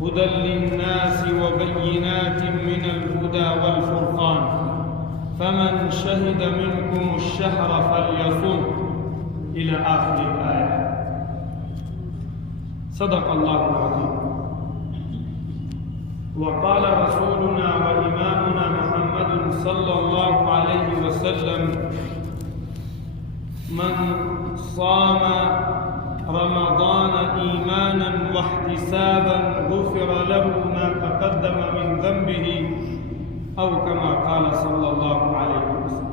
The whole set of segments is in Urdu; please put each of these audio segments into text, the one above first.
هدى للناس وبينات من الهدى والفرقان فمن شهد منكم الشهر فليصم إلى آخر الآية. صدق الله العظيم. وقال رسولنا وإمامنا محمد صلى الله عليه وسلم: من صام رمضان إيمانا واحتسابا غفر له ما تقدم من ذنبه أو كما قال صلى الله عليه وسلم.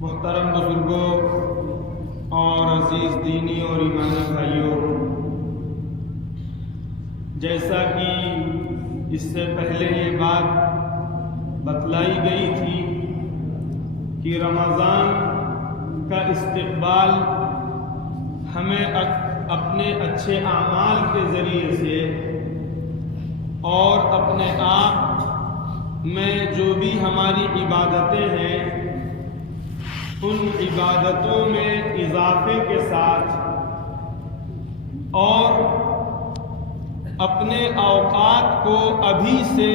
محترم بزرگوں اور عزیز دینی اور ایمانی بھائیوں، جیسا کہ اس سے پہلے یہ بات بتلائی گئی تھی کہ رمضان کا استقبال ہمیں اپنے اچھے اعمال کے ذریعے سے اور اپنے آپ میں جو بھی ہماری عبادتیں ہیں ان عبادتوں میں اضافے کے ساتھ اور اپنے اوقات کو ابھی سے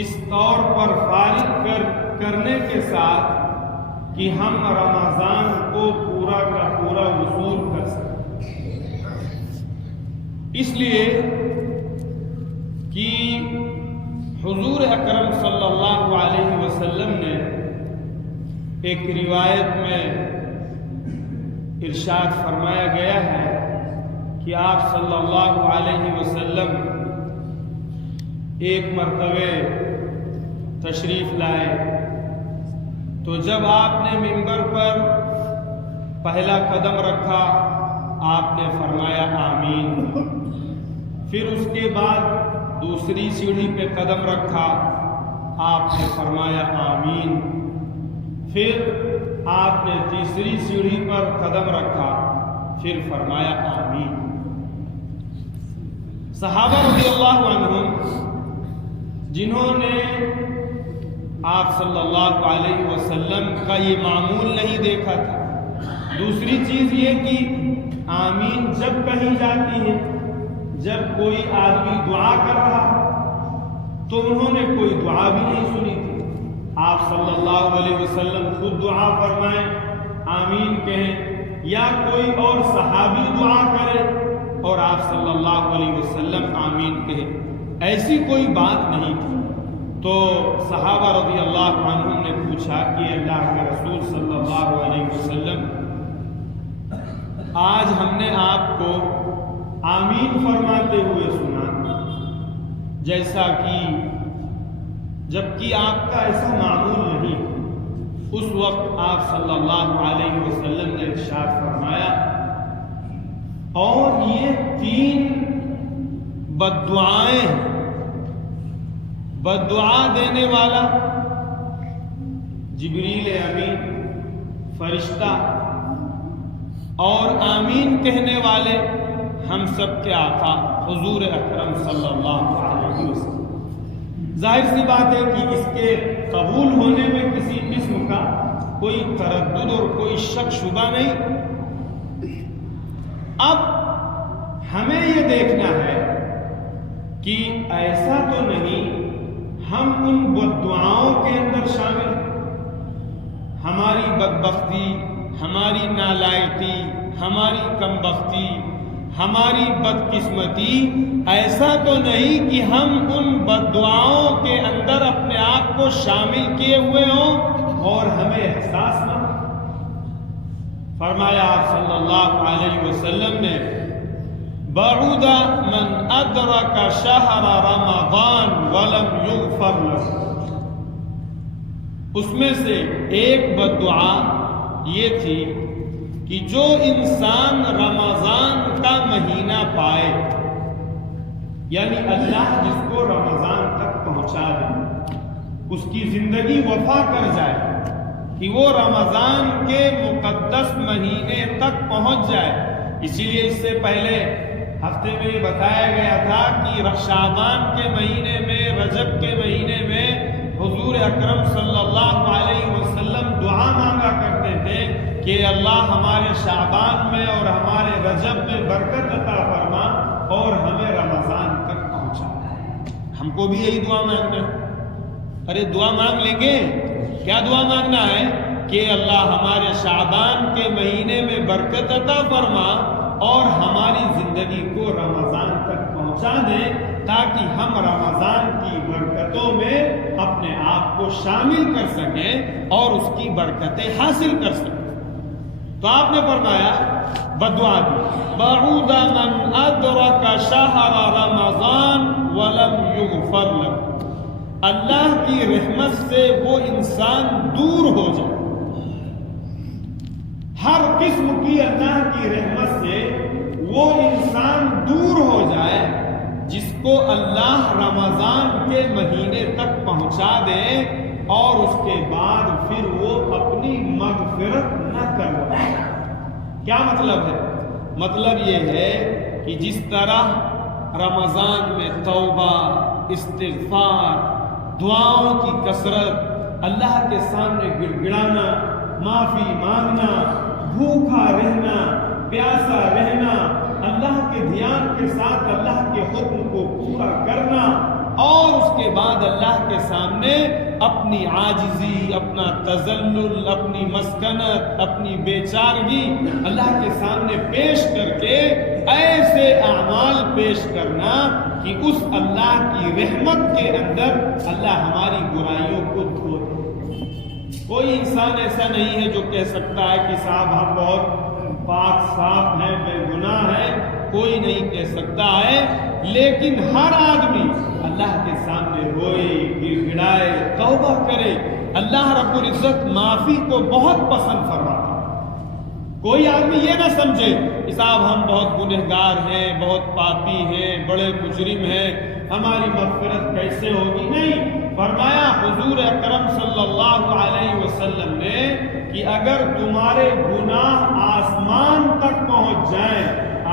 اس طور پر فارغ کرنے کے ساتھ کہ ہم رمضان کو پورا کا پورا وصول کر سکیں. اس لیے کہ حضور اکرم صلی اللہ علیہ وسلم نے ایک روایت میں ارشاد فرمایا گیا ہے کہ آپ صلی اللہ علیہ وسلم ایک مرتبہ تشریف لائے تو جب آپ نے منبر پر پہلا قدم رکھا آپ نے فرمایا آمین. پھر اس کے بعد دوسری سیڑھی پہ قدم رکھا آپ نے فرمایا آمین. پھر آپ نے تیسری سیڑھی پر قدم رکھا پھر فرمایا آمین. صحابہ رضی اللہ عنہم جنہوں نے آپ صلی اللہ علیہ وسلم کا یہ معمول نہیں دیکھا تھا. دوسری چیز یہ کہ آمین جب کہی جاتی ہے جب کوئی آدمی دعا کر رہا تو انہوں نے کوئی دعا بھی نہیں سنی تھی. آپ صلی اللہ علیہ وسلم خود دعا فرمائیں آمین کہیں یا کوئی اور صحابی دعا کرے اور آپ صلی اللہ علیہ وسلم آمین کہیں، ایسی کوئی بات نہیں تھی. تو صحابہ رضی اللہ عنہم نے پوچھا کہ اللہ کے رسول صلی اللہ علیہ وسلم آج ہم نے آپ کو آمین فرماتے ہوئے سنا جیسا کہ جبکہ آپ کا ایسا معمول نہیں. اس وقت آپ صلی اللہ علیہ وسلم نے ارشاد فرمایا اور یہ 3 بددعائیں بددعا دینے والا جبریل امین فرشتہ اور آمین کہنے والے ہم سب کے آقا حضور اکرم صلی اللہ علیہ وسلم. ظاہر سی بات ہے کہ اس کے قبول ہونے میں کسی قسم کا کوئی تردد اور کوئی شک شبہ نہیں. اب ہمیں یہ دیکھنا ہے کہ ایسا تو نہیں ہم ان بددعاؤں کے اندر شامل، ہماری بدبختی، ہماری نالائقی، ہماری کمبختی، ہماری بدقسمتی، ایسا تو نہیں کہ ہم ان بددعاؤں کے اندر اپنے آپ کو شامل کیے ہوئے ہوں اور ہمیں احساس نہ. فرمایا آپ صلی اللہ علیہ وسلم نے بعد من ادرک شہر رمضان ولم یغفر له. اس میں سے ایک بددعا یہ تھی کہ جو انسان رمضان کا مہینہ پائے، یعنی اللہ جس کو رمضان تک پہنچا دے، اس کی زندگی وفا کر جائے کہ وہ رمضان کے مقدس مہینے تک پہنچ جائے. اسی لیے اس سے پہلے ہفتے میں یہ بتایا گیا تھا کہ شعبان کے مہینے میں، رجب کے مہینے میں حضور اکرم صلی اللہ علیہ وسلم دعا مانگا کرتے تھے کہ اللہ ہمارے شعبان میں اور ہمارے رجب میں برکت عطا فرما اور ہم کو بھی یہی دعا مانگنا ہے. ارے دعا مانگ لیں گے. کیا دعا مانگنا ہے؟ کہ اللہ ہمارے شعبان کے مہینے میں برکت عطا فرما اور ہماری زندگی کو رمضان تک پہنچا دے تاکہ ہم رمضان کی برکتوں میں اپنے آپ کو شامل کر سکیں اور اس کی برکتیں حاصل کر سکیں. تو آپ نے فرمایا بدعا دی بعود من ادرک شہر رمضان ولم یغفر له. اللہ کی رحمت سے وہ انسان دور ہو جائے. ہر قسم کی اللہ کی رحمت سے وہ انسان دور ہو جائے جس کو اللہ رمضان کے مہینے تک پہنچا دے اور اس کے بعد پھر وہ اپنی مغفرت نہ کروائے. کیا مطلب ہے؟ مطلب یہ ہے کہ جس طرح رمضان میں توبہ، استغفار، دعاؤں کی کثرت، اللہ کے سامنے گڑ گڑانا، معافی مانگنا، بھوکا رہنا، پیاسا رہنا، اللہ کے دھیان کے ساتھ اللہ کے حکم کو پورا کرنا اور اس کے بعد اللہ کے سامنے اپنی عاجزی، اپنا تذلل، اپنی مسکنت، اپنی بیچارگی اللہ کے سامنے پیش کر کے ایسے اعمال پیش کرنا کہ اس اللہ کی رحمت کے اندر اللہ ہماری برائیوں کو دھو دے. کوئی انسان ایسا نہیں ہے جو کہہ سکتا ہے کہ صاحب ہم بہت پاک صاف ہیں، بے گناہ ہیں. کوئی نہیں کہہ سکتا ہے، لیکن ہر آدمی اللہ کے سامنے روئے، گڑ گڑائے، توبہ کرے. اللہ رب العزت معافی کو بہت پسند فرماتا ہے. کوئی آدمی یہ نہ سمجھے کہ صاحب ہم بہت گنہگار ہیں، بہت پاپی ہیں، بڑے مجرم ہیں، ہماری مغفرت کیسے ہوگی. نہیں، فرمایا حضور اکرم صلی اللہ علیہ وسلم نے کہ اگر تمہارے گناہ آسمان تک پہنچ جائیں،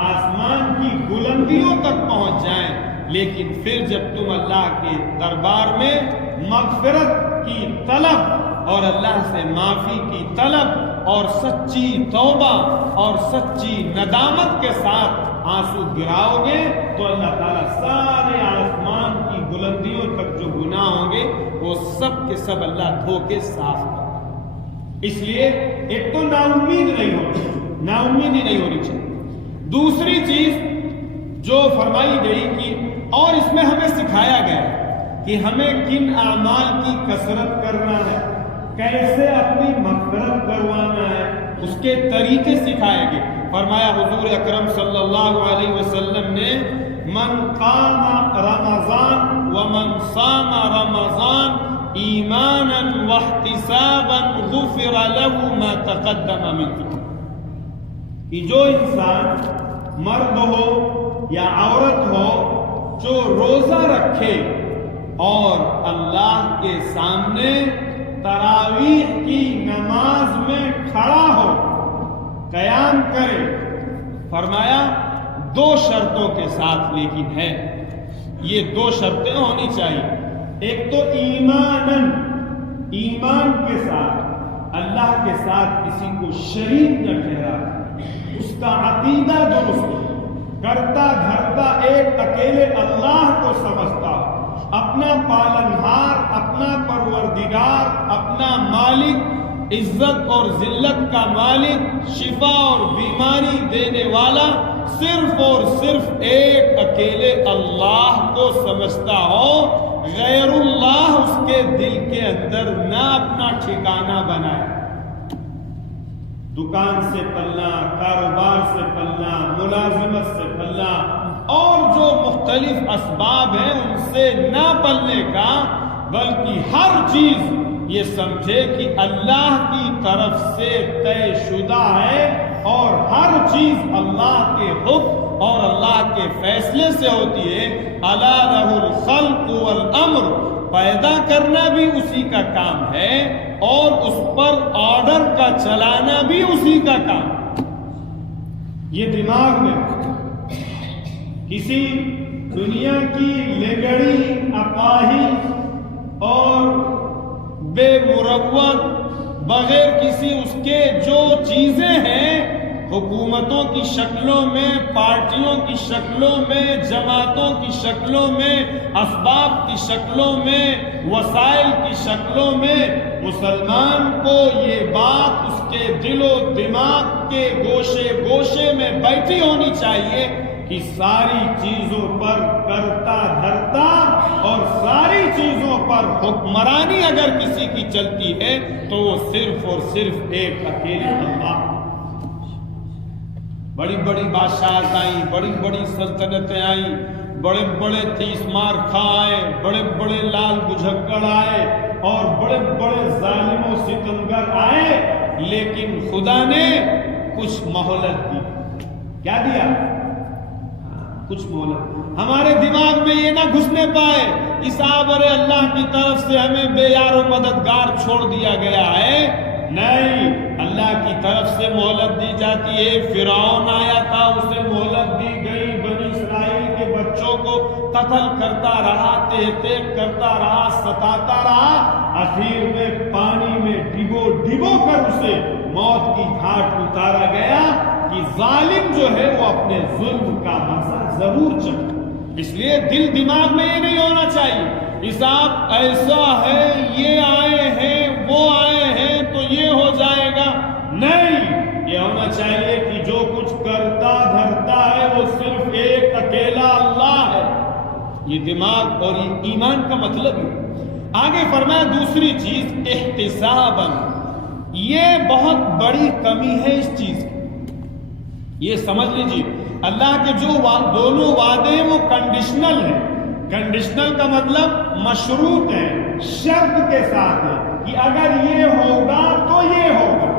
آسمان کی بلندیوں تک پہنچ جائیں، لیکن پھر جب تم اللہ کے دربار میں مغفرت کی طلب اور اللہ سے معافی کی طلب اور سچی توبہ اور سچی ندامت کے ساتھ آنسو گراؤ گے تو اللہ تعالیٰ سارے آسمان کی بلندیوں تک جو گناہ ہوں گے وہ سب کے سب اللہ دھو کے صاف کر. اس لیے ایک تو نا امیدی نہیں ہونی چاہیے. دوسری چیز جو فرمائی گئی کہ اور اس میں ہمیں سکھایا گیا کہ ہمیں کن اعمال کی کثرت کرنا ہے، کیسے اپنی مغفرت کروانا ہے، اس کے طریقے سکھائے گئے. فرمایا حضور اکرم صلی اللہ علیہ وسلم نے من قام رمضان ومن صام رمضان ایمانا واحتسابا غفر له ما تقدم من ذنبه. کہ جو انسان مرد ہو یا عورت ہو جو روزہ رکھے اور اللہ کے سامنے تراویح کی نماز میں کھڑا ہو، قیام کرے، فرمایا دو شرطوں کے ساتھ لیکن ہے. یہ دو شرطیں ہونی چاہیے. ایک تو ایمان کے ساتھ اللہ کے ساتھ کسی کو شریک نہ ٹھہرا، اس کا عقیدہ درست کرتا دھرتا ایک اکیلے اللہ کو سمجھتا، اپنا پالنہار، اپنا پروردگار، اپنا مالک، عزت اور ذلت کا مالک، شفا اور بیماری دینے والا صرف اور صرف ایک اکیلے اللہ کو سمجھتا ہو، غیر اللہ اس کے دل کے اندر نہ اپنا ٹھکانہ بنائے. دکان سے پلنا، کاروبار سے پلنا، ملازمت سے پلنا اور جو مختلف اسباب ہیں ان سے نہ پلنے کا، بلکہ ہر چیز یہ سمجھے کہ اللہ کی طرف سے طے شدہ ہے اور ہر چیز اللہ کے حکم اور اللہ کے فیصلے سے ہوتی ہے. الا لہ الخلق والامر، پیدا کرنا بھی اسی کا کام ہے اور اس پر آرڈر کا چلانا بھی اسی کا کام. یہ دماغ میں کسی دنیا کی لگڑی اپاہی اور بے مروت بغیر کسی اس کے جو چیزیں ہیں حکومتوں کی شکلوں میں، پارٹیوں کی شکلوں میں، جماعتوں کی شکلوں میں، اسباب کی شکلوں میں، وسائل کی شکلوں میں، مسلمان کو یہ بات اس کے دل و دماغ کے گوشے گوشے میں بیٹھی ہونی چاہیے کہ ساری چیزوں پر کرتا دھرتا اور ساری چیزوں پر حکمرانی اگر کسی کی چلتی ہے تو وہ صرف اور صرف ایک اکیلے اللہ۔ بڑی بڑی بادشاہت آئیں، بڑی بڑی سلطنتیں آئیں، بڑے بڑے تیس مار خاں آئے، بڑے بڑے لال بجھکڑ آئے اور بڑے بڑے ظالم و ستمگر آئے، لیکن خدا نے کچھ مہلت دی۔ کیا دیا؟ کچھ مہلت۔ ہمارے دماغ میں یہ نہ گھسنے پائے اس آور اللہ کی طرف سے ہمیں بے یار و مددگار چھوڑ دیا گیا ہے، نہیں، اللہ کی طرف سے مہلت دی جاتی ہے۔ فرعون آیا تھا، اسے مہلت دی گئی، بنی اسرائیل کے بچوں کو قتل کرتا رہا، تہتے کرتا رہا، ستاتا رہا، آخر میں پانی میں ڈبو کر اسے موت کی گھاٹ اتارا گیا کہ ظالم جو ہے وہ اپنے ظلم کا مزہ ضرور چکھے۔ اس لیے دل دماغ میں یہ نہیں ہونا چاہیے حساب ایسا ہے، یہ آئے ہیں، وہ آئے ہیں تو یہ ہو جائے گا، نہیں، یہ ہونا چاہیے کہ جو کچھ کرتا دھرتا ہے وہ صرف ایک اکیلا اللہ ہے۔ یہ دماغ اور یہ ایمان کا مطلب ہے۔ آگے فرمایا دوسری چیز احتساباً، یہ بہت بڑی کمی ہے اس چیز کی۔ یہ سمجھ لیجیے اللہ کے جو دونوں وعدے ہیں وہ کنڈیشنل ہیں۔ کنڈیشنل کا مطلب مشروط ہے، شرط کے ساتھ ہے کہ اگر یہ ہوگا تو یہ ہوگا۔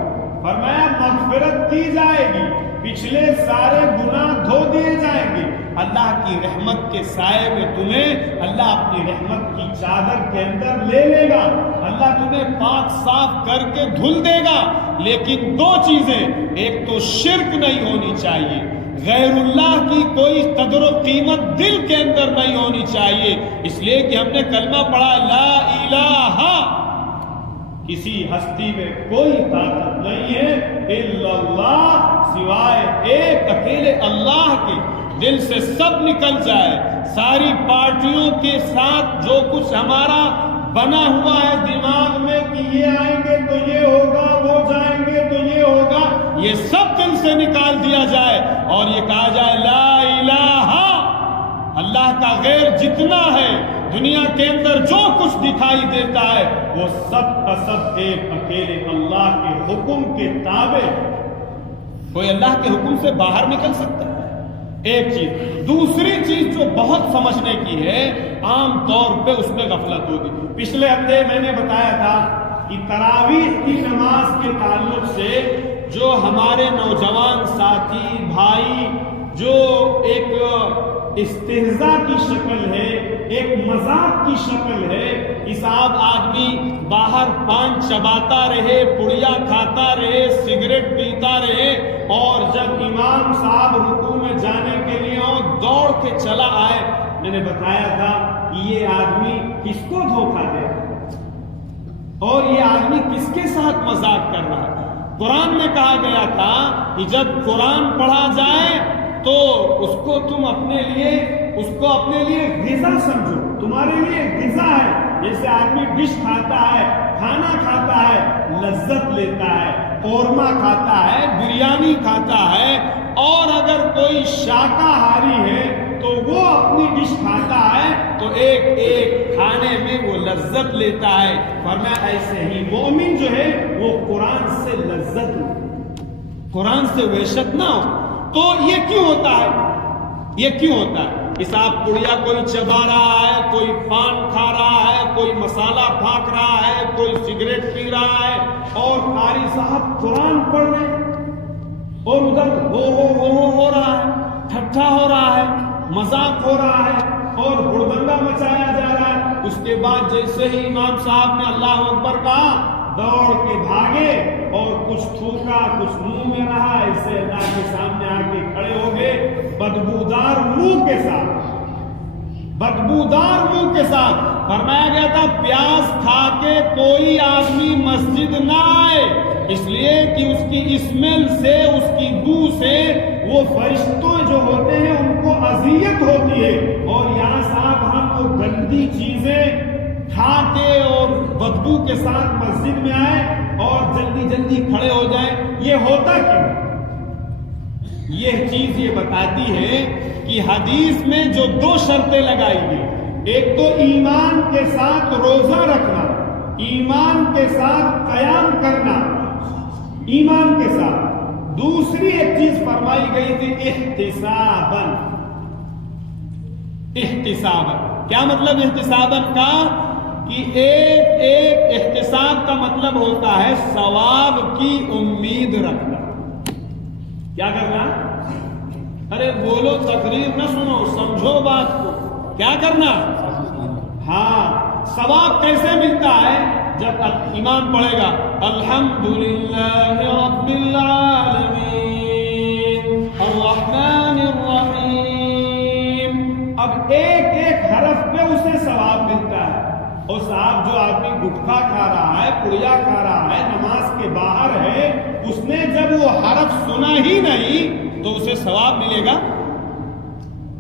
فرمایا مغفرت کی جائے گی، پچھلے سارے گناہ دھو دیے جائیں گے، اللہ کی رحمت کے سائے میں تمہیں اللہ اپنی رحمت کی چادر کے اندر لے لے گا، اللہ تمہیں پاک صاف کر کے دھل دے گا، لیکن دو چیزیں، ایک تو شرک نہیں ہونی چاہیے، غیر اللہ کی کوئی قدر و قیمت دل کے اندر نہیں ہونی چاہیے، اس لیے کہ ہم نے کلمہ پڑھا لا الہ، کسی ہستی میں کوئی طاقت نہیں ہے الا اللہ، سوائے ایک اکیلے اللہ کے۔ دل سے سب نکل جائے، ساری پارٹیوں کے ساتھ جو کچھ ہمارا بنا ہوا ہے دماغ میں کہ یہ آئیں گے تو یہ ہوگا، وہ جائیں گے تو یہ ہوگا، یہ سب دل سے نکال دیا جائے اور یہ کہا جائے لا الہ، اللہ کا غیر جتنا ہے دنیا کے اندر جو کچھ دکھائی دیتا ہے وہ سب کا سب ایک اکیلے اللہ کے حکم کے تابع۔ کوئی اللہ کے حکم سے باہر نکل سکتا ہے؟ ایک چیز۔ دوسری چیز جو بہت سمجھنے کی ہے، عام طور پہ اس میں غفلت ہوگی۔ پچھلے ہفتے میں نے بتایا تھا کہ تراویح کی نماز کے تعلق سے جو ہمارے نوجوان ساتھی بھائی جو ایک استہزاء کی شکل ہے، ایک مذاق کی شکل ہے، حساب آدمی باہر پان چباتا رہے، پڑیا کھاتا رہے، سگریٹ پیتا رہے، اور جب امام صاحب رکوع میں جانے کے لیے دوڑ کے چلا آئے، میں نے بتایا تھا کہ یہ آدمی کس کو دھوکہ دے رہا ہے اور یہ آدمی کس کے ساتھ مذاق کر رہا ہے۔ قرآن میں کہا گیا تھا کہ جب قرآن پڑھا جائے تو اس کو تم اپنے لیے غذا سمجھو، تمہارے لیے غذا ہے۔ جیسے آدمی ڈش کھاتا ہے، کھانا کھاتا ہے، لذت لیتا ہے، قورمہ کھاتا ہے، بریانی کھاتا ہے، اور اگر کوئی شاکاہاری ہے تو وہ اپنی ڈش کھاتا ہے تو ایک ایک کھانے میں وہ لذت لیتا ہے۔ فرمایا ایسے ہی مومن جو ہے وہ قرآن سے لذت لے، قرآن سے وحشت نہ ہو۔ تو یہ کیوں ہوتا ہے؟ یہ کیوں ہوتا ہے؟ حساب پڑیا کوئی چبا رہا ہے، کوئی پان کھا رہا ہے، کوئی مسالہ پھاک رہا ہے، کوئی سگریٹ پی رہا ہے، اور قاری صاحب قرآن پڑھ رہے ہیں اور ادھر ہو رہا ہے، ٹھٹھا ہو رہا ہے، مذاق ہو رہا ہے اور ہڑدنگا مچایا جا رہا ہے۔ اس کے بعد جیسے ہی امام صاحب نے اللہ اکبر کہا، دوڑ کے بھاگے اور کچھ تھوکا، کچھ منہ میں رہا، ایسے اللہ کے سامنے آ کے کھڑے ہو گئے بدبودار منہ کے ساتھ۔ بدبودار منہ کے ساتھ. فرمایا گیا تھا پیاس کھا کے کوئی آدمی مسجد نہ آئے، اس لیے کہ اس کی اسمیل سے، اس کی بو سے وہ فرشتوں جو ہوتے ہیں ان کو اذیت ہوتی ہے. اور یہاں صاحب ہم وہ گندی چیزیں کھا کے اور بدبو کے ساتھ مسجد میں آئے اور جلدی جلدی کھڑے ہو جائیں، یہ ہوتا کیوں؟ یہ چیز یہ بتاتی ہے کہ حدیث میں جو 2 شرطیں لگائی گئی، ایک تو ایمان کے ساتھ روزہ رکھنا، ایمان کے ساتھ قیام کرنا، ایمان کے ساتھ. دوسری ایک چیز فرمائی گئی تھی احتساباً. احتساباً کیا مطلب احتساباً کا؟ کہ ایک احتساب کا مطلب ہوتا ہے ثواب کی امید رکھنا. کیا کرنا؟ ارے بولو، تقریر نہ سنو، سمجھو بات کو. کیا کرنا؟ ہاں. ثواب کیسے ملتا ہے؟ جب ایمان پڑھے گا الحمدللہ رب العالمین الرحمن الرحیم، اب ایک حرف پہ اسے ثواب ملتا ہے. اور صاحب جو آدمی گٹکا کھا رہا ہے، پڑیا کھا رہا ہے، نماز کے باہر ہے، اس نے جب وہ حرف سنا ہی نہیں تو اسے ثواب ملے گا.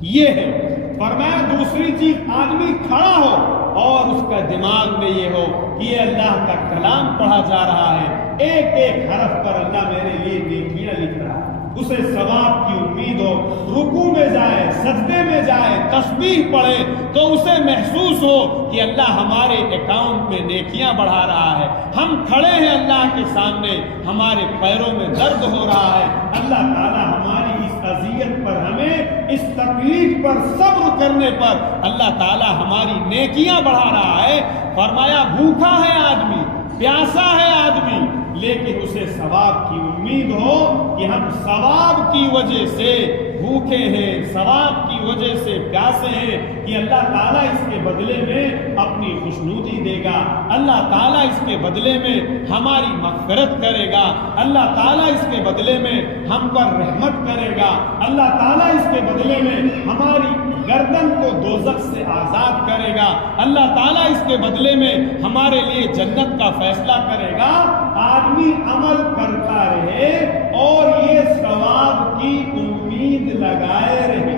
یہ ہے. فرمایا دوسری چیز، آدمی کھڑا ہو اور اس کا دماغ میں یہ ہو کہ یہ اللہ کا کلام پڑھا جا رہا ہے، ایک حرف پر اللہ میرے لیے نیکیاں لکھ رہا ہے، اسے ثواب کی امید ہو. رکوع میں جائے، سجدے میں جائے، تسبیح پڑھے تو اسے محسوس ہو کہ اللہ ہمارے اکاؤنٹ میں نیکیاں بڑھا رہا ہے. ہم کھڑے ہیں اللہ کے سامنے، ہمارے پیروں میں درد ہو رہا ہے، اللہ تعالیٰ ہماری اس اذیت پر، ہمیں اس تکلیف پر صبر کرنے پر اللہ تعالیٰ ہماری نیکیاں بڑھا رہا ہے. فرمایا بھوکا ہے آدمی، پیاسا ہے آدمی، لیکن اسے ثواب کی امید ہو کہ ہم ثواب کی وجہ سے بھوکے ہیں، ثواب کی وجہ سے پیاسے ہیں، کہ اللہ تعالیٰ اس کے بدلے میں اپنی خوشنودی دے گا، اللہ تعالیٰ اس کے بدلے میں ہماری مغفرت کرے گا، اللہ تعالیٰ اس کے بدلے میں ہم پر رحمت کرے گا، اللہ تعالیٰ اس کے بدلے میں ہماری گردن کو دوزخ سے آزاد کرے گا، اللہ تعالیٰ اس کے بدلے میں ہمارے لیے جنت کا فیصلہ کرے گا. آدمی عمل کرتا رہے اور یہ ثواب کی امید لگائے رہے.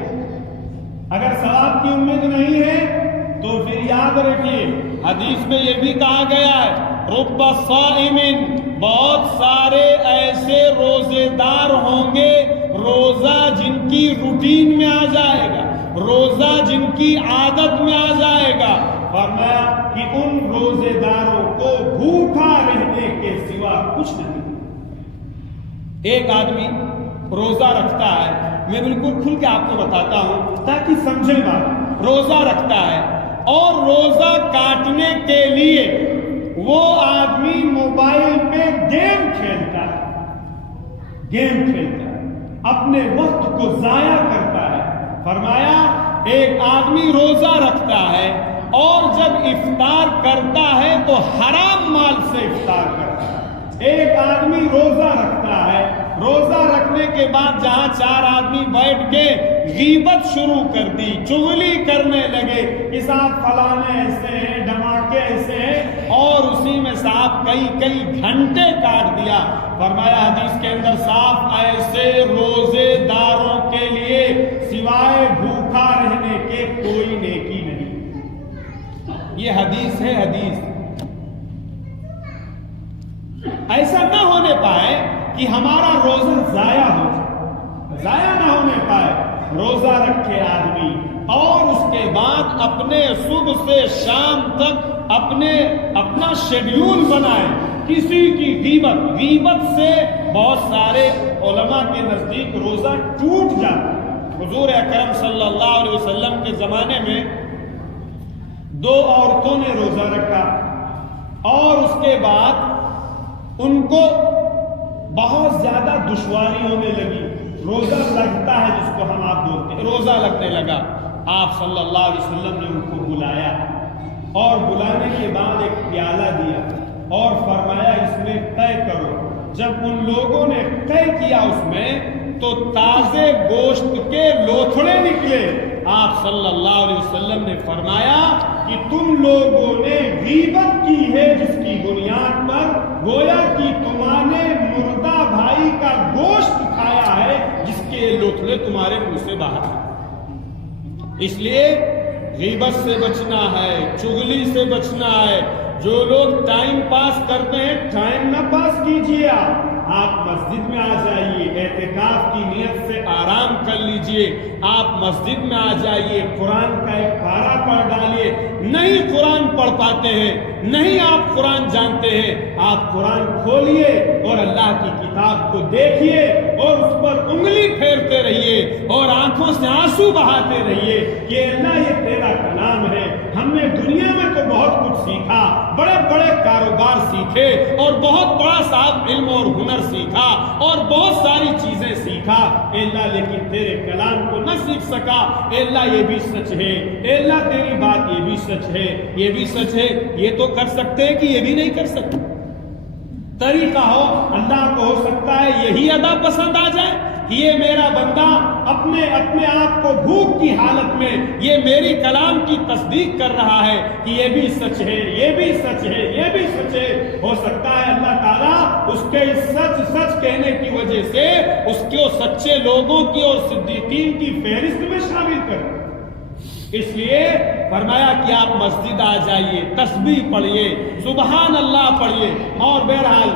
اگر ثواب کی امید نہیں ہے تو پھر یاد رکھیے حدیث میں یہ بھی کہا گیا ہے رب صائم، بہت سارے ایسے روزے دار ہوں گے، روزہ جن کی روٹین میں آ جائے گا، روزہ جن کی عادت میں آ جائے گا. فرمایا کہ ان روزے داروں کو بھوکا رہنے کے سوا کچھ نہیں. ایک آدمی روزہ رکھتا ہے، میں بالکل کھل کے آپ کو بتاتا ہوں تاکہ سمجھیں بات. روزہ رکھتا ہے اور روزہ کاٹنے کے لیے وہ آدمی موبائل پہ گیم کھیلتا ہے، اپنے وقت کو ضائع کرتا ہے. فرمایا ایک آدمی روزہ رکھتا ہے اور جب افطار کرتا ہے تو حرام مال سے افطار کرتا ہے. ایک آدمی روزہ رکھتا ہے، روزہ رکھنے کے بعد جہاں 4 آدمی بیٹھ کے غیبت شروع کر دی، چغلی کرنے لگے کہ صاحب فلانے ایسے ہیں، ڈھماکے ایسے ہیں، اور اسی میں صاحب کئی گھنٹے کاٹ دیا. فرمایا حدیث کے اندر صاحب ایسے روزے داروں کے لیے سوائے بھوکا رہنے کے کوئی نیکی نہیں. یہ حدیث ہے. حدیث ایسا نہ ہونے پائے کہ ہمارا روزہ ضائع ہو جائے، ضائع نہ ہونے پائے. روزہ رکھے آدمی اور اس کے بعد اپنے صبح سے شام تک اپنا شیڈیول بنائے. کسی کی غیبت سے بہت سارے علماء کے نزدیک روزہ ٹوٹ جاتا ہے. حضور اکرم صلی اللہ علیہ وسلم کے زمانے میں 2 عورتوں نے روزہ رکھا اور اس کے بعد ان کو بہت زیادہ دشواری ہونے لگی. روزہ لگتا ہے جس کو ہم آپ بولتے ہیں، روزہ لگنے لگا. آپ صلی اللہ علیہ وسلم نے ان کو بلایا اور بلانے کے بعد ایک پیالہ دیا اور فرمایا اس میں طے کرو. جب ان لوگوں نے طے کیا اس میں تو تازے گوشت کے لوتھڑے نکلے۔ آپ صلی اللہ علیہ وسلم نے فرمایا کہ تم لوگوں نے غیبت کی ہے جس کی بنیاد پر گویا کہ تمہارے مردہ بھائی کا گوشت کھایا ہے جس کے لوتھڑے تمہارے منہ سے باہر ہیں۔ اس لیے غیبت سے بچنا ہے، چغلی سے بچنا ہے۔ جو لوگ ٹائم پاس کرتے ہیں ٹائم نہ پاس کیجیے، آپ مسجد میں آ جائیے، اعتکاف کی نیت سے آرام کر لیجئے، آپ مسجد میں آ جائیے، قرآن کا ایک پارہ پڑھ ڈالیے۔ نہیں قرآن پڑھ پاتے ہیں، نہیں آپ قرآن جانتے ہیں، آپ قرآن کھولیے اور اللہ کی کتاب کو دیکھیے اور اس پر انگلی پھیرتے رہیے اور آنکھوں سے آنسو بہاتے رہیے کہ اللہ یہ تیرا کلام ہے۔ ہم نے دنیا میں تو بہت کچھ سیکھا، بڑے بڑے کاروبار سیکھے اور بہت بڑا صاحب علم اور ہنر سیکھا اور بہت ساری چیزیں سیکھا اے اللہ، لیکن تیرے کلام کو نہ سیکھ سکا۔ اے اللہ یہ بھی سچ ہے، اے اللہ تیری بات یہ بھی سچ ہے، یہ بھی سچ ہے۔ یہ تو کر سکتے ہیں کہ یہ بھی نہیں کر سکتے؟ طریقہ ہو، اللہ کو ہو سکتا ہے یہی ادا پسند آ جائے کہ یہ میرا بندہ اپنے آپ کو بھوک کی حالت میں یہ میری کلام کی تصدیق کر رہا ہے کہ یہ بھی سچ ہے، یہ بھی سچ ہے، یہ بھی سچ ہے۔ ہو سکتا ہے اللہ تعالیٰ اس کے سچ کہنے کی وجہ سے اس کو سچے لوگوں کی اور صدیقین کی فہرست میں شامل کر۔ اس لیے فرمایا کہ آپ مسجد آ جائیے، تسبیح پڑھیے، سبحان اللہ پڑھیے۔ اور بہرحال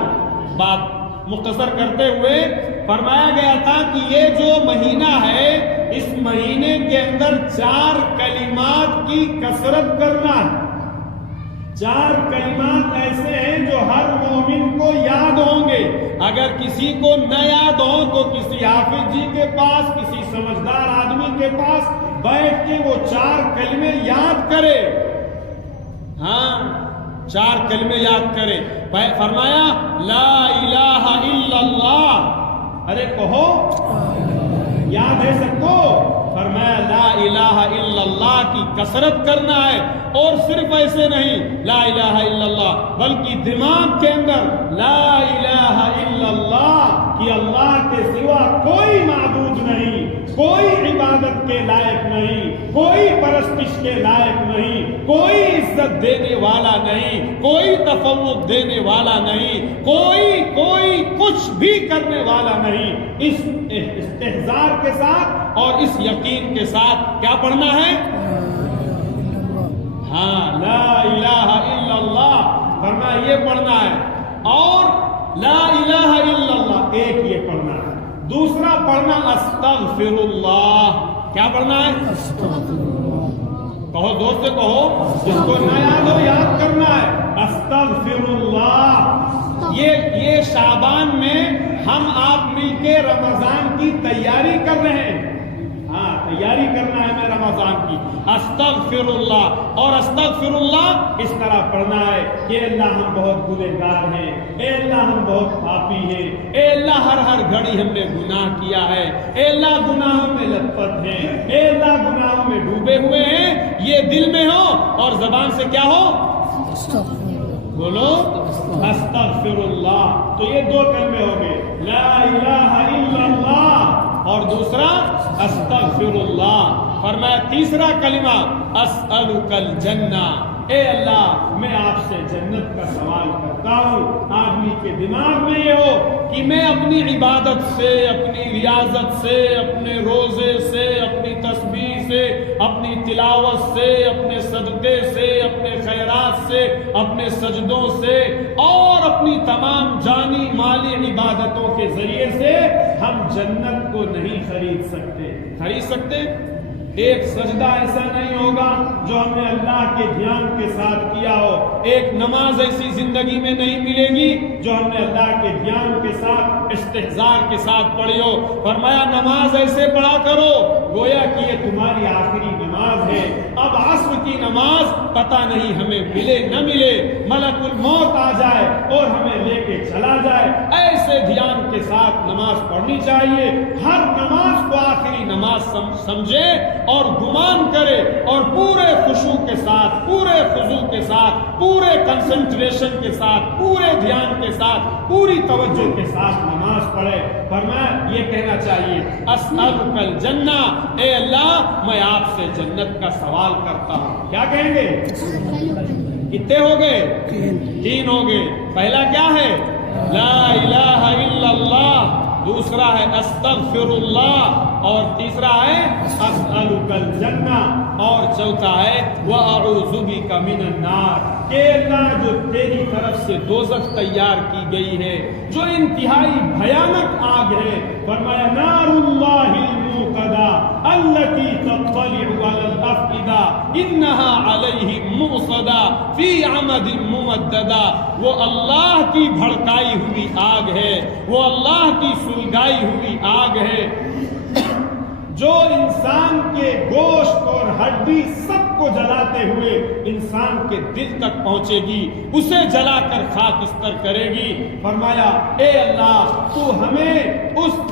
بات مختصر کرتے ہوئے فرمایا گیا تھا کہ یہ جو مہینہ ہے اس مہینے کے اندر 4 کلمات کی کثرت کرنا ہے۔ 4 کلمات ایسے ہیں جو ہر مومن کو یاد ہوں گے۔ اگر کسی کو نہ یاد ہو تو کسی حافظ جی کے پاس، کسی سمجھدار آدمی کے پاس بیٹھ کے وہ 4 کلمے یاد کرے۔ ہاں 4 کلمے یاد کرے۔ فرمایا لا الہ الا اللہ، ارے کہو یاد ہے سب کو؟ فرمایا لا الہ الا اللہ کی کثرت کرنا ہے، اور صرف ایسے نہیں لا الہ الا اللہ بلکہ دماغ کے اندر لا الہ الا اللہ کہ اللہ کے سوا کوئی معبود نہیں، کوئی عبادت کے لائق نہیں، کوئی پرستش کے لائق نہیں، کوئی عزت دینے والا نہیں، کوئی تفوق دینے والا نہیں، کوئی کچھ بھی کرنے والا نہیں۔ اس استحضار کے ساتھ اور اس یقین کے ساتھ کیا پڑھنا ہے؟ ہاں لا الہ الا اللہ، فرمایا یہ پڑھنا ہے۔ اور لا الہ الا اللہ ایک یہ پڑھنا ہے، دوسرا پڑھنا استغفر اللہ۔ کیا پڑھنا ہے؟ کہو دوست سے کہو، جس کو نہ یاد ہو یاد کرنا ہے استغفر اللہ۔ یہ شعبان میں ہم آپ مل کے رمضان کی تیاری کر رہے ہیں۔ ہاں تیاری کرنا ہے ہمیں رمضان کی۔ استغفر اللہ، اور استغفر اللہ اس طرح پڑھنا ہے کہ اے اللہ ہم بہت گنہگار ہیں، اے اللہ ہم بہت پاپی ہیں، اے اللہ ہر گھڑی ہم نے گناہ کیا ہے، اے اللہ گناہوں میں لت پت ہیں، اے اللہ گناہوں میں ڈوبے ہوئے ہیں۔ یہ دل میں ہو اور زبان سے کیا ہو؟ بولو استغفر اللہ۔ تو یہ 2 کلمے ہو گئے، لا الہ الا اللہ اور دوسرا استغفر اللہ۔ فرمایا تیسرا کلمہ اسألک الجنہ، اے اللہ میں آپ سے جنت کا سوال کرتا ہوں۔ آدمی کے دماغ میں یہ ہو کہ میں اپنی عبادت سے، اپنی ریاضت سے، اپنے روزے سے، اپنی تسبیح سے، اپنی تلاوت سے، اپنے صدقے سے، اپنے خیرات سے، اپنے سجدوں سے اور اپنی تمام جانی مالی عبادتوں کے ذریعے سے ہم جنت کو نہیں خرید سکتے۔ ایک سجدہ ایسا نہیں ہوگا جو ہم نے اللہ کے دھیان کے ساتھ کیا ہو، ایک نماز ایسی زندگی میں نہیں ملے گی جو ہم نے اللہ کے دھیان کے ساتھ استحضار کے ساتھ پڑھی ہو۔ فرمایا نماز ایسے پڑھا کرو گویا کہ یہ تمہاری آخری نماز ہے۔ اب عصر کی نماز پتہ نہیں ہمیں ملے نہ ملے، ملک الموت آ جائے اور ہمیں لے کے چلا جائے، ایسے دھیان کے ساتھ نماز پڑھنی چاہیے۔ ہر نماز کو آخری نماز سمجھے اور گمان کرے اور پورے خشوع کے ساتھ، پورے خضوع کے ساتھ، پورے کنسنٹریشن کے ساتھ، پورے دھیان کے ساتھ، پوری توجہ کے ساتھ نماز پڑھے۔ فرمایا یہ کہنا چاہیے اسألک الجنہ، اے اللہ میں آپ سے جنت کا سوال کرتا ہوں۔ کیا کہیں گے؟ کتنے ہو گئے؟ 3 ہو گئے۔ پہلا کیا ہے؟ لا الہ الا اللہ، دوسرا ہے استغفر اللہ، اور تیسرا ہے اسألک الجنہ، اور چوتھا ہے وَأَعُوذُ بِكَ مِنَ النَّارِ، کہ اللہ جو تیری طرف سے دوزخ تیار کی گئی ہے، جو انتہائی بھیانک آگ ہے، فرمایا نار اللہ الموقدہ التي تطلع على الافئدہ انها علیہم مؤصدہ فی عمد ممددہ، وہ اللہ کی بھڑکائی ہوئی آگ ہے، وہ اللہ کی سلگائی ہوئی آگ ہے جو انسان کے گوشت اور ہڈی سب کو جلاتے ہوئے انسان کے دل تک پہنچے گی، اسے جلا کر خاکستر کرے گی۔ فرمایا اے اللہ تو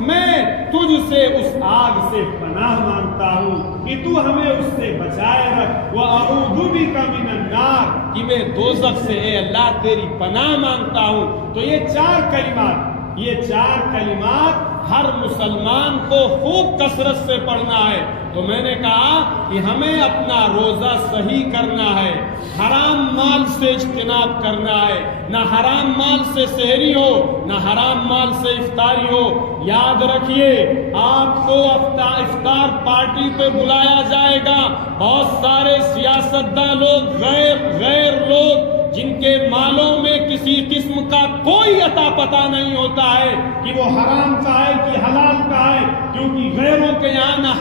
میں تجھ سے اس آگ سے پناہ مانگتا ہوں کہ تو ہمیں اس سے بچائے رکھ، وَأَعُوذُ بِكَ مِنَ النَّارِ، کہ میں دوزخ سے اے اللہ تیری پناہ مانگتا ہوں۔ تو یہ 4 کلمات ہر مسلمان کو خوب کثرت سے پڑھنا ہے۔ تو میں نے کہا کہ ہمیں اپنا روزہ صحیح کرنا ہے، حرام مال سے اجتناب کرنا ہے، نہ حرام مال سے سحری ہو نہ حرام مال سے افطاری ہو۔ یاد رکھیے آپ کو افطار پارٹی پہ بلایا جائے گا، بہت سارے سیاستداں لوگ، غیر لوگ جن کے مالوں میں کسی قسم کا کوئی عطا پتہ نہیں ہوتا ہے کہ وہ حرام کا ہے کہ حلال کا ہے، کیونکہ غیروں کے یہاں نہ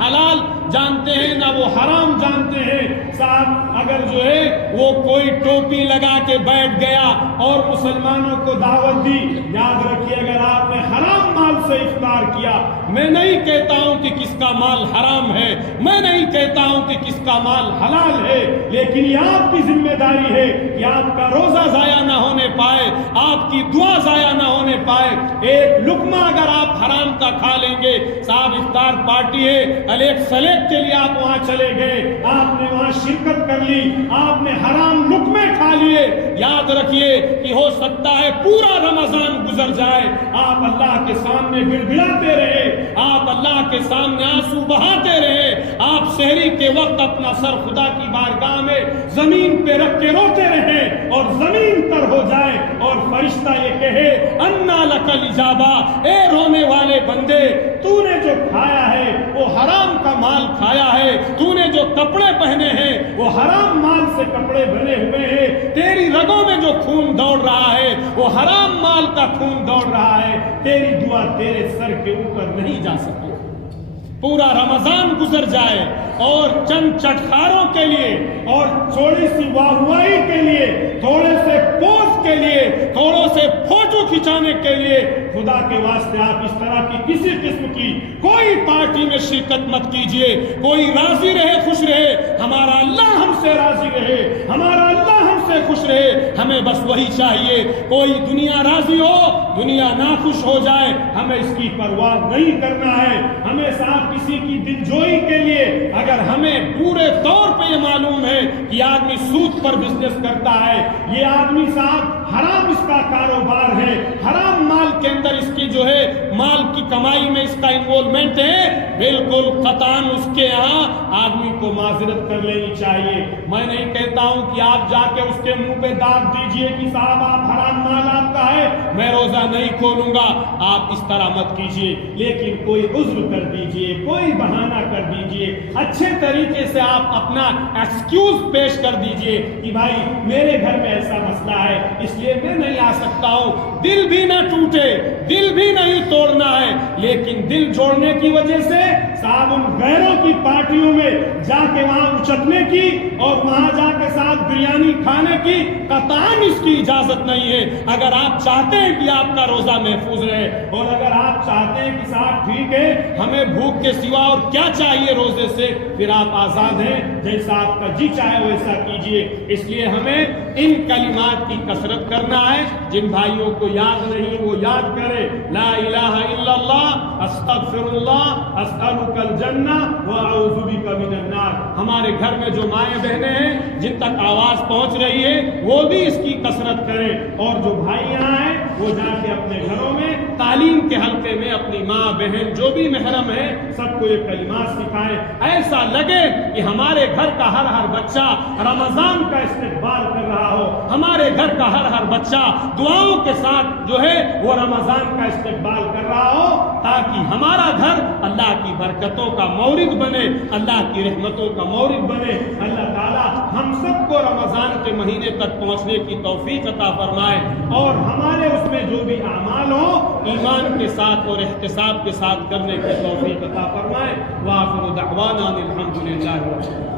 حلال جانتے ہیں نہ وہ حرام جانتے ہیں۔ صاحب اگر جو ہے وہ کوئی ٹوپی لگا کے بیٹھ گیا اور مسلمانوں کو دعوت دی، یاد رکھیے اگر آپ نے حرام مال سے افطار کیا، میں نہیں کہتا ہوں کہ کس کا مال حرام ہے، میں نہیں کہتا ہوں کہ کس کا مال حلال ہے، لیکن یہ آپ کی ذمہ داری ہے کہ آپ کا روزہ ضائع نہ ہونے پائے، آپ کی دعا ضائع نہ ہونے پائے۔ ایک لقمہ اگر آپ حرام کا کھا لیں گے، صاحب افطار پارٹی ہے، الیک سلیک کے لیے آپ وہاں چلے گئے، آپ نے وہاں شرکت کر لی، آپ نے حرام لقمے کھا لیے، یاد رکھیے کہ ہو سکتا ہے پورا رمضان گزر جائے، آپ اللہ کے سامنے گڑگڑاتے رہے، آپ اللہ کے سامنے آنسو بہاتے رہے، آپ سحری کے وقت اپنا سر خدا کی بارگاہ میں زمین پہ رکھ کے روتے رہے اور زمین تر ہو جائے اور فرشتہ یہ کہے انا لک الاجابہ، اے رونے والے بندے تو نے جو کھایا ہے وہ حرام کا مال کھایا ہے، تو نے جو کپڑے پہنے ہیں وہ حرام مال سے کپڑے بنے ہوئے ہیں، تیری رگوں میں جو خون دوڑ رہا ہے وہ حرام مال کا خون دوڑ رہا ہے، تیری دعا تیرے سر کے اوپر نہیں جا سکتی۔ پورا رمضان گزر جائے اور چند چٹخاروں کے لیے اور تھوڑی سی واہوائی کے لیے، تھوڑے سے پوز کے لیے، تھوڑوں سے فوٹو کھچانے کے لیے، خدا کے واسطے آپ اس طرح کی کسی قسم کی کوئی پارٹی میں شرکت مت کیجئے۔ کوئی راضی رہے خوش رہے، ہمارا اللہ ہم سے راضی رہے، ہمارا اللہ ہم سے خوش رہے، ہمیں بس وہی چاہیے۔ کوئی دنیا راضی ہو، دنیا ناخوش ہو جائے، ہمیں اس کی پرواہ نہیں کرنا ہے۔ ہمیں صاحب کسی کی دلجوئی کے لیے اگر ہمیں پورے طور پہ یہ معلوم ہے کہ آدمی سود پر بزنس کرتا ہے، یہ آدمی صاحب حرام اس کا کاروبار ہے، حرام مال کے اندر اس کی جو ہے مال کی کمائی میں اس کا انوالومنٹ ہے، بالکل قطعاً اس کے یہاں آدمی کو معذرت کر لینی چاہیے۔ میں نہیں کہتا ہوں کہ آپ جا کے اس کے منہ پہ داغ دیجئے کہ صاحب آپ حرام مال آپ کا ہے، میں روزہ نہیں کھولوں گا، آپ اس طرح مت کیجئے، لیکن کوئی عذر کر دیجئے، کوئی بہانہ کر دیجئے، اچھے طریقے سے آپ اپنا ایکسکیوز پیش کر دیجئے کہ بھائی میرے گھر میں ایسا مسئلہ ہے اس لیے میں نہیں آ سکتا ہوں۔ دل بھی نہ ٹوٹے، دل بھی نہیں توڑنا ہے، لیکن دل جوڑنے کی وجہ سے صاحب ان غیروں کی پارٹیوں میں جا کے وہاں اچٹنے کی اور وہاں جا کے ساتھ بریانی کھانے کی قطعاً اس کی اجازت نہیں ہے۔ اگر آپ چاہتے ہیں کہ آپ کا روزہ محفوظ رہے اور اگر آپ چاہتے ہیں کہ صاحب ٹھیک ہے ہمیں بھوک کے سوا اور کیا چاہیے روزے سے، پھر آپ آزاد ہیں، جیسا آپ کا جی چاہے ویسا کیجئے۔ اس لیے ہمیں ان کلمات کی کثرت کرنا ہے، جن بھائیوں کو یاد نہیں وہ یاد کرے، لا الہ الا اللہ، استغفر اللہ، اسألک الجنہ واعوذ بک من النار۔ ہمارے گھر میں جو مائیں بہنیں ہیں جن تک آواز پہنچ رہی ہے وہ بھی اس کی کثرت کریں، اور جو بھائی یہاں ہیں وہ جا کے اپنے گھروں میں تعلیم کے حلقے میں اپنی ماں بہن جو بھی محرم ہے سب کو یہ کلمات سکھائیں. ایسا لگے کہ ہمارے گھر کا ہر بچہ رمضان کا استقبال کر رہا ہو, ہمارے گھر کا ہر بچہ دعاؤں کے ساتھ جو ہے وہ رمضان کا استقبال کر رہا ہو, تاکہ ہمارا گھر اللہ کی برکتوں کا مورد بنے, اللہ کی رحمتوں کا مورد بنے. اللہ تعالیٰ ہم سب کو رمضان کے مہینے تک پہنچنے کی توفیق عطا فرمائے, اور ہمارے اس میں جو بھی اعمال ہوں ایمان کے ساتھ اور احتساب کے ساتھ کرنے کی توفیق عطا فرمائے. وآخر دعوانا الحمدللہ.